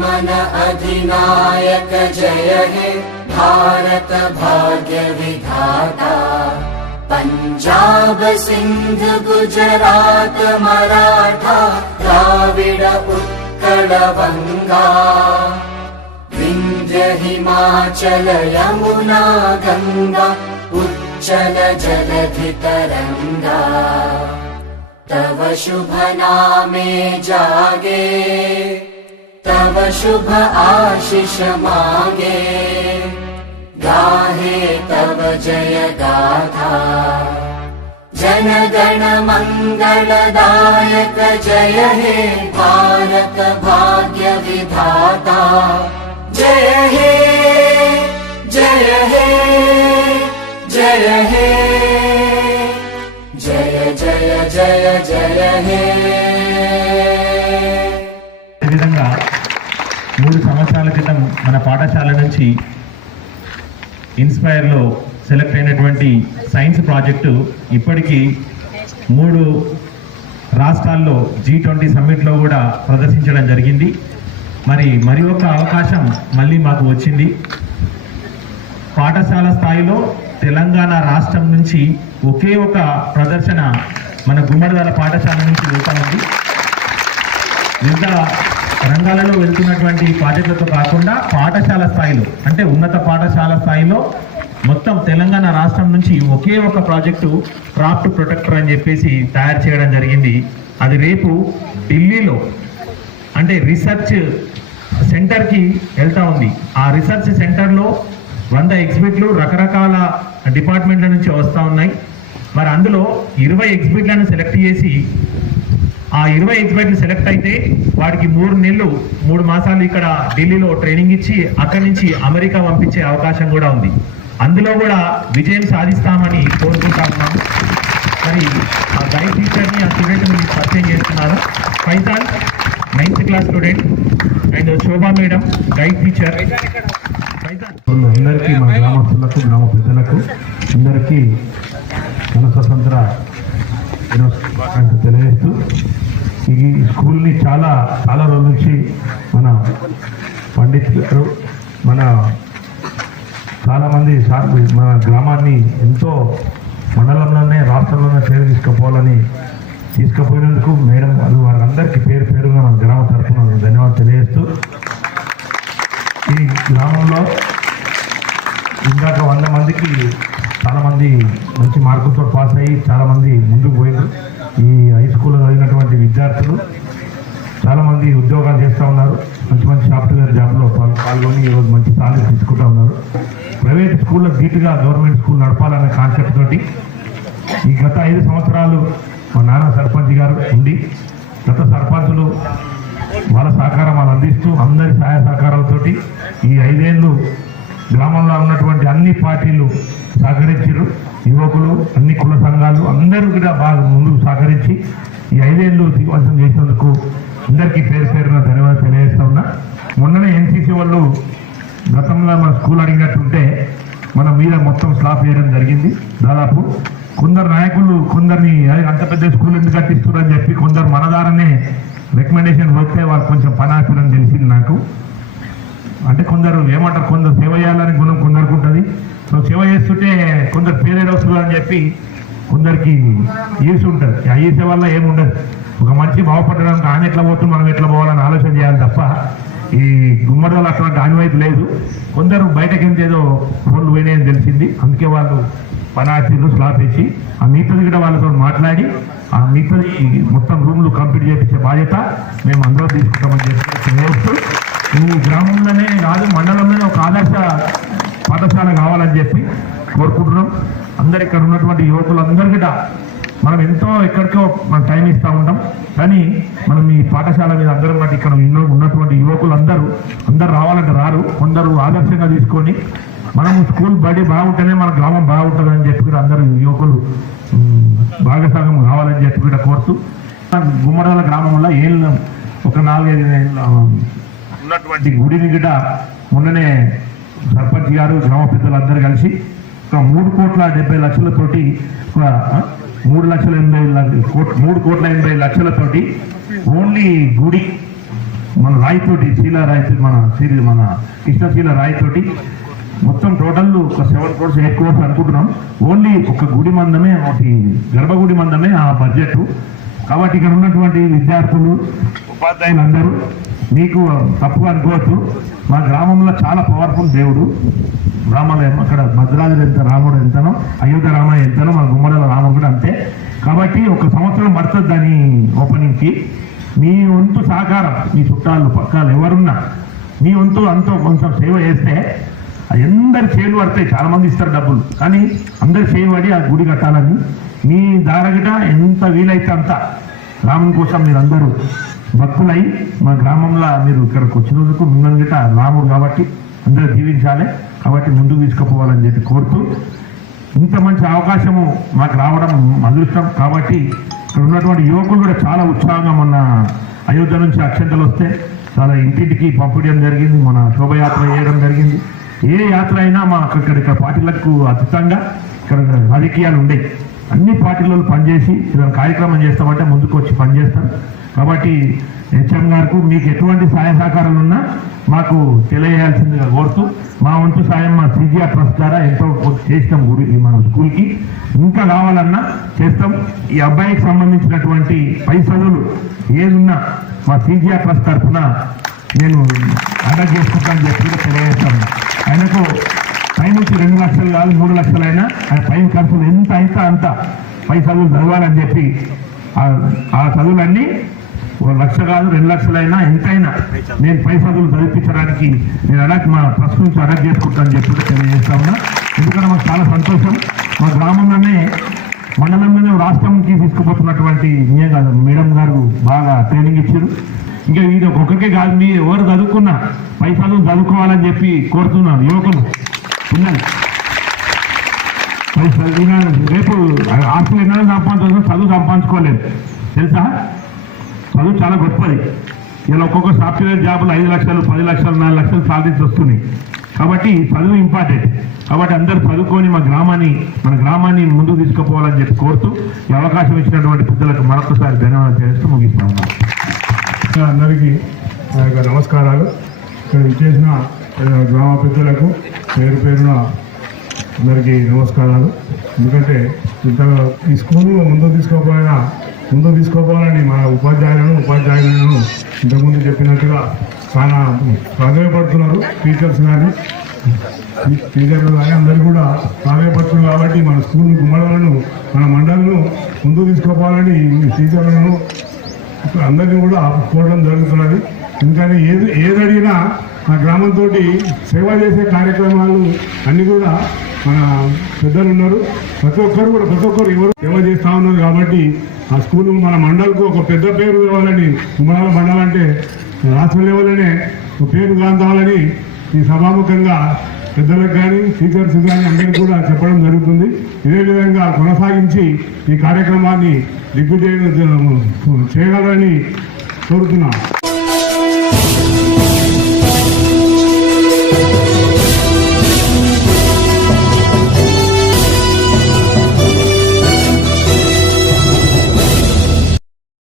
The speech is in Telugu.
मन अधिनायक जय हे। भारत भाग्य विधाता। पञ्जाब सिन्ध गुजरात मराठा द्राविड उत्कल वङ्गा विन्ध्य हिमाचल यमुना गङ्गा उच्चल जलधितरङ्गा तव शुभ नामे जागे तव शुभ आशिष मागे। गाहे तव जय गाथा। जनगण मङ्गलदायक जय हे भारत भाग्य विधाता। जय हे जय हे जय हे। जय जय जय जय हे మన పాఠశాల నుంచి ఇన్స్పైర్లో సెలెక్ట్ అయినటువంటి సైన్స్ ప్రాజెక్టు ఇప్పటికీ మూడు రాష్ట్రాల్లో జీ ట్వంటీ సమ్మిట్లో కూడా ప్రదర్శించడం జరిగింది. మరి మరి ఒక అవకాశం మళ్ళీ మాకు వచ్చింది. పాఠశాల స్థాయిలో తెలంగాణ రాష్ట్రం నుంచి ఒకే ఒక ప్రదర్శన మన గుమ్మడిదాల పాఠశాల నుంచి వెళ్తా ఉంది. వివిధ రంగాలలో వెళ్తున్నటువంటి ప్రాజెక్టులతో కాకుండా పాఠశాల స్థాయిలో అంటే ఉన్నత పాఠశాల స్థాయిలో మొత్తం తెలంగాణ రాష్ట్రం నుంచి ఒకే ఒక ప్రాజెక్టు క్రాఫ్ట్ ప్రొటెక్టర్ అని చెప్పేసి తయారు చేయడం జరిగింది. అది రేపు ఢిల్లీలో అంటే రీసెర్చ్ సెంటర్కి వెళ్తూ ఉంది. ఆ రీసెర్చ్ సెంటర్లో వంద ఎగ్జిబిట్లు రకరకాల డిపార్ట్మెంట్ల నుంచి వస్తూ ఉన్నాయి. మరి అందులో ఇరవై ఎగ్జిబిట్లను సెలెక్ట్ చేసి ఆ ఇరవై ఎగ్జిబిట్లు సెలెక్ట్ అయితే వాడికి మూడు నెలలు మూడు మాసాలు ఇక్కడ ఢిల్లీలో ట్రైనింగ్ ఇచ్చి అక్కడి నుంచి అమెరికా పంపించే అవకాశం కూడా ఉంది. అందులో కూడా విజయం సాధిస్తామని కోరుకుంటా ఉన్నాం. మరి ఆ గైడ్ టీచర్ని ఆ స్టూడెంట్ మీకు పరిచయం చేస్తున్నారు. Faizan ninth class student and Shobha madam guide teacher అందరికీ మా గ్రామస్తులకు గ్రామ పెద్దలకు అందరికీ చాలామంది సార్ మన గ్రామాన్ని ఎంతో మండలంలోనే రాష్ట్రంలోనే పేరు తీసుకుపోవాలని తీసుకుపోయినందుకు మేడం వాళ్ళు వారందరికీ పేరు పేరుగా మన గ్రామ తరఫున ధన్యవాదాలు తెలియజేస్తూ ఈ గ్రామంలో ఇందాక వంద మందికి చాలామంది మంచి మార్కులతో పాస్ అయ్యి చాలామంది ముందుకు పోయారు ఈ హై స్కూల్లో చదివినటువంటి విద్యార్థులు చాలామంది ఉద్యోగాలు చేస్తూ ఉన్నారు. మంచి మంచి సాఫ్ట్వేర్ జాబ్లో పాల్గొని ఈరోజు మంచి సాలరీ తీసుకుంటా ఉన్నారు. ప్రైవేట్ స్కూల్లో ధీటుగా గవర్నమెంట్ స్కూల్ నడపాలనే కాన్సెప్ట్ తోటి ఈ గత ఐదు సంవత్సరాలు మా నాన్న సర్పంచ్ గారు ఉండి గత సర్పంచులు వాళ్ళ సహకారం వాళ్ళు అందిస్తూ అందరి సహాయ సహకారాలతోటి ఈ ఐదేళ్ళు గ్రామంలో ఉన్నటువంటి అన్ని పార్టీలు సహకరించారు యువకులు అన్ని కుల సంఘాలు అందరూ కూడా బాగా ముందుకు సహకరించి ఈ ఐదేళ్ళు దిగ్వంశం చేసినందుకు అందరికీ పేరు పేరున ధన్యవాదాలు తెలియజేస్తా ఉన్నా. మొన్ననే ఎన్సీసీ వాళ్ళు గతంలో మన స్కూల్ అడిగినట్టుంటే మన మీద మొత్తం స్లాప్ వేయడం జరిగింది. దాదాపు కొందరు నాయకులు కొందరిని అంత పెద్ద స్కూల్ ఎందుకు కట్టిస్తున్నారు? అని చెప్పి కొందరు మన ద్వారానే రికమెండేషన్ వస్తే వాళ్ళు కొంచెం పని తెలిసింది నాకు. అంటే కొందరు ఏమంటారు? కొందరు సేవ చేయాలని గుణం కొందరికి ఉంటుంది. సో సేవ చేస్తుంటే కొందరు పేరేడు వస్తుంది అని చెప్పి కొందరికి ఈసు ఉంటుంది. ఆ ఈసే వల్ల ఏముండదు ఒక మనిషి బాగుపడడానికి ఆయన ఎట్లా పోతుంది మనం ఎట్లా పోవాలని ఆలోచన చేయాలి తప్ప ఈ గుమ్మడిలో దాని వైపు లేదు. కొందరు బయటకి ఏదో ఫోన్లు పోయినాయని తెలిసింది. అందుకే వాళ్ళు పనాచీలు స్లాప్ వేసి ఆ మిగతాది కూడా వాళ్ళతో మాట్లాడి ఆ మిగతాది మొత్తం రూమ్లు కంప్లీట్ చేయించే బాధ్యత మేము అందరూ తీసుకుంటామని చెప్పి తెలియజేస్తూ ఈ గ్రామంలోనే కాదు మండలంలోనే ఒక ఆదర్శ పాఠశాల కావాలని చెప్పి కోరుకుంటున్నాం. అందరు ఇక్కడ ఉన్నటువంటి యువకులందరూ కూడా మనం ఎంతో ఎక్కడికో మనం టైం ఇస్తూ ఉంటాం. కానీ మనం ఈ పాఠశాల మీద అందరం ఉన్నట్టు ఇక్కడ ఉన్నటువంటి యువకులు అందరూ అందరు రావాలంటే రారు కొందరు ఆదర్శంగా తీసుకొని మనం స్కూల్ బడి బాగుంటేనే మన గ్రామం బాగుంటుంది అని చెప్పి కూడా అందరూ యువకులు భాగస్వామ్యం కావాలని చెప్పి కూడా కోరుతూ గుమ్మడాల గ్రామంలో ఏళ్ళు ఒక నాలుగైదు ఏళ్ళ, ఉన్నటువంటి గుడిని కూడా మొన్ననే సర్పంచ్ గారు గ్రామ పెద్దలందరూ కలిసి ఒక మూడు కోట్ల డెబ్బై లక్షలతోటి ఒక మూడు లక్షల ఎనభై కోట్- మూడు కోట్ల ఎనభై లక్షలతోటి ఓన్లీ గుడి మన రాయితోటి శీల రాయితోటి మన సిరి మన కృష్ణశీల రాయితోటి మొత్తం టోటల్ ఒక సెవెన్ క్రోర్స్ ఎయిట్ క్రోర్స్ అనుకుంటున్నాం. ఓన్లీ ఒక గుడి మందమే ఒకటి గర్భగుడి మందమే ఆ బడ్జెట్ కాబట్టి ఇక్కడ ఉన్నటువంటి విద్యార్థులు ఉపాధ్యాయులు అందరూ మీకు తప్పుగా అనుకోవచ్చు మా గ్రామంలో చాలా పవర్ఫుల్ దేవుడు. రామాలయం అక్కడ భద్రాద్రి ఎంత రాముడు ఎంతనో అయోధ్య రామాయ ఎంతనో మా గుమ్మడల రాముడు కూడా అంతే. కాబట్టి ఒక సంవత్సరం పడుతుంది దాని ఓపెనింగ్కి మీ వంతు సహకారం మీ చుట్టాలు పక్కాలు ఎవరున్నా మీ వంతు అంతో కొంచెం సేవ చేస్తే అందరి చేలు పడతాయి చాలా మంది ఇస్తారు డబ్బులు. కానీ అందరి చేయి పడి ఆ గుడి కట్టాలని మీ దారగట ఎంత వీలైతే అంత. రాముని కోసం మీరు అందరూ భక్తులై మా గ్రామంలో మీరు ఇక్కడికి వచ్చినందుకు మిమ్మల్ని గిట రాముడు కాబట్టి అందరూ జీవించాలి కాబట్టి ముందుకు తీసుకుపోవాలని చెప్పి కోరుతూ ఇంత మంచి అవకాశము మాకు రావడం అదృష్టం కాబట్టి ఇక్కడ ఉన్నటువంటి యువకులు కూడా చాలా ఉత్సాహంగా మొన్న అయోధ్య నుంచి అక్షంతలు వస్తే చాలా ఇంటింటికి పంపించడం జరిగింది మన శోభయాత్ర చేయడం జరిగింది. ఏ యాత్ర అయినా మా ఇక్కడ ఇక్కడ పార్టీలకు అతీతంగా ఇక్కడ రాజకీయాలు ఉండేవి. అన్ని పార్టీలలో పనిచేసి ఏదైనా కార్యక్రమం చేస్తామంటే ముందుకు వచ్చి పనిచేస్తాం. కాబట్టి హెచ్ఎం గారికి మీకు ఎటువంటి సహాయ సహకారాలు ఉన్నా మాకు తెలియజేయాల్సిందిగా కోరుతూ మా వంతు సాయం మా సిజిఆర్ ట్రస్ట్ ద్వారా ఎంతో కొంత చేస్తాం గురి మన స్కూల్కి. ఇంకా కావాలన్నా చేస్తాం. ఈ అబ్బాయికి సంబంధించినటువంటి పై ఏదున్నా మా సిజిఆర్ ట్రస్ట్ తరఫున నేను అటాక్ చేసుకుంటానని చెప్పి తెలియజేస్తాను. ఆయనకు పైనుంచి రెండు లక్షలు కాదు మూడు లక్షలైనా ఆయన పైన ఖర్చులు ఎంత అయితే అంత పై చదువులు చదవాలని చెప్పి ఆ- చదువులన్నీ ఓ లక్ష కాదు రెండు లక్షలైనా ఎంతైనా నేను పై చదువులు చదివించడానికి నేను అడగ మా ట్రస్ట్ నుంచి అడగ చేసుకుంటాను చెప్పి కూడా తెలియజేస్తా ఉన్నా. ఎందుకంటే మాకు చాలా సంతోషం. మా గ్రామంలోనే మండలంలోనే రాష్ట్రంకి తీసుకుపోతున్నటువంటి మీయ కాదు మేడం గారు బాగా ట్రైనింగ్ ఇచ్చారు. ఇంకా ఇది ఒక్కొక్కరికే కాదు మీ ఎవరు చదువుకున్నా పై చదువు చదువుకోవాలని చెప్పి కోరుతున్నాను. యువకులు రేపు ఆస్తులు ఎన్నో సంపాదించాలి చదువు సంపాదించుకోలేదు. తెలుసా? చదువు చాలా గొప్పది. ఇలా ఒక్కొక్క సాఫ్ట్వేర్ జాబులు ఐదు లక్షలు పది లక్షలు నాలుగు లక్షలు సాధించి వస్తున్నాయి. కాబట్టి చదువు ఇంపార్టెంట్. కాబట్టి అందరూ చదువుకొని మా గ్రామాన్ని మన గ్రామాన్ని ముందుకు తీసుకుపోవాలని చెప్పి కోరుతూ ఈ అవకాశం ఇచ్చినటువంటి పెద్దలకు మరొకసారి ధన్యవాదాలు చేస్తూ ముగిస్తాను అందరికీ నమస్కారాలు. ఇక్కడ ఇచ్చేసిన గ్రామ పెద్దలకు పేరు పేరున అందరికీ నమస్కారాలు. ఎందుకంటే ఇంత ఈ స్కూల్లో ముందుకు తీసుకోపోయినా ముందుకు తీసుకోపోవాలని మన ఉపాధ్యాయులను ఉపాధ్యాయులను ఇంతకుముందు చెప్పినట్టుగా చాలా ప్రాధాన్యపడుతున్నారు టీచర్స్ కానీ టీచర్లు కానీ అందరూ కూడా ప్రాధాన్యపడుతున్నారు కాబట్టి మన స్కూల్ గుమ్మడాలను మన మండలను ముందుకు తీసుకోపోవాలని టీచర్లను అందరినీ కూడా కోరడం జరుగుతున్నది. ఇంకా ఏది ఏది అడిగినా మా గ్రామంతో సేవ చేసే కార్యక్రమాలు అన్నీ కూడా మన పెద్దలు ఉన్నారు. ప్రతి ఒక్కరు కూడా ప్రతి ఒక్కరు ఎవరు సేవ చేస్తూ ఉన్నారు కాబట్టి ఆ స్కూల్ మన మండలకు ఒక పెద్ద పేరు ఇవ్వాలని ఉమ్మడాల మండలం అంటే రాష్ట్ర లెవెల్లోనే ఒక పేరు కాంతాలని ఈ సభాముఖంగా పెద్దలకు కానీ టీచర్స్ కానీ అందరికీ కూడా చెప్పడం జరుగుతుంది. ఇదే విధంగా కొనసాగించి ఈ కార్యక్రమాన్ని దిగ్విజయం చేయగలరని కోరుతున్నాం.